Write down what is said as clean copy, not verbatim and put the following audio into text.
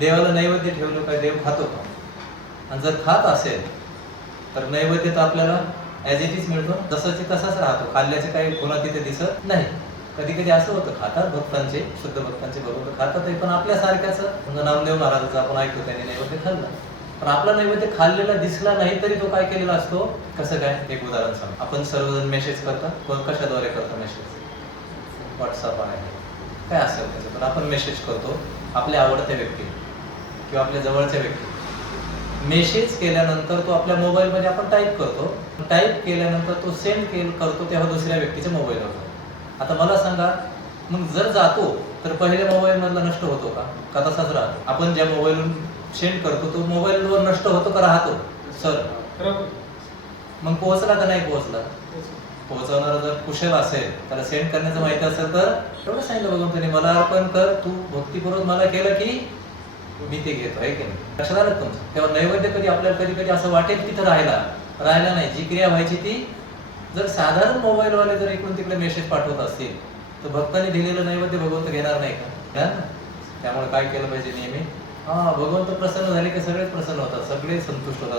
देवाला नैवेद्य ठेवलं काय देव खातो का? आणि जर खात असेल तर नैवेद्य तर आपल्याला ॲज इट इज मिळतो, जसाची तसाच राहतो, खाल्ल्याचे काही पुन्हा तिथे दिसत नाही. कधी कधी असं होतं, खातात भक्तांचे, शुद्ध भक्तांचे भगवंत खातात, पण आपल्यासारख्याच नामदेव महाराजांचं आपण ऐकतो त्यांनी नैवेद्य खाल्लं, पण आपला नैवेद्य खाल्लेला दिसला नाही तरी तो काय केलेला असतो. कसं काय? एक उदाहरण सांग. आपण सर्वजण मेसेज करतात, कोण कशाद्वारे करतो मेसेज? व्हॉट्सअप आहे, काय असेल त्याचं, पण आपण मेसेज करतो आपल्या आवडत्या व्यक्तीला किंवा आपल्या जवळच्या व्यक्तीला. मेसेज केल्यानंतर तो आपल्या मोबाईलमध्ये आपण टाईप करतो, टाईप केल्यानंतर तो सेंड करतो तेव्हा दुसऱ्या व्यक्तीच्या मोबाईलवर जातो. आता मला सांगा, मग जर जातो तर पहिल्या मोबाईल मधला नष्ट होतो का तसाच राहतो? आपण ज्या मोबाईलवरून सेंड करतो तो मोबाईलवर नष्ट होतो का राहतो? सर मग पोहोचला का नाही पोहोचला? पोहोचवणारा जर कुशल असेल, त्याला सेंड करण्याचं माहिती असेल तर एवढं सांगितलं भगवंतांनी, मला अर्पण कर, तू भक्तीपूर्वक मला केलं की मी ते घेतो, आहे की नाही? लक्षात आलं तुमचं? तेव्हा नैवेद्य कधी आपल्याला कधी कधी असं वाटेल तिथं राहिला नाही, जी क्रिया व्हायची ती. जर साधारण मोबाईलवाले जर इकडून तिकडे मेसेज पाठवत असतील तर भक्तांनी दिलेलं नैवेद्य भगवंत घेणार नाही का? त्यामुळे काय केलं पाहिजे नेहमी? भगवंत प्रसन्न झाले की सगळेच प्रसन्न होतात, सगळे संतुष्ट होतात.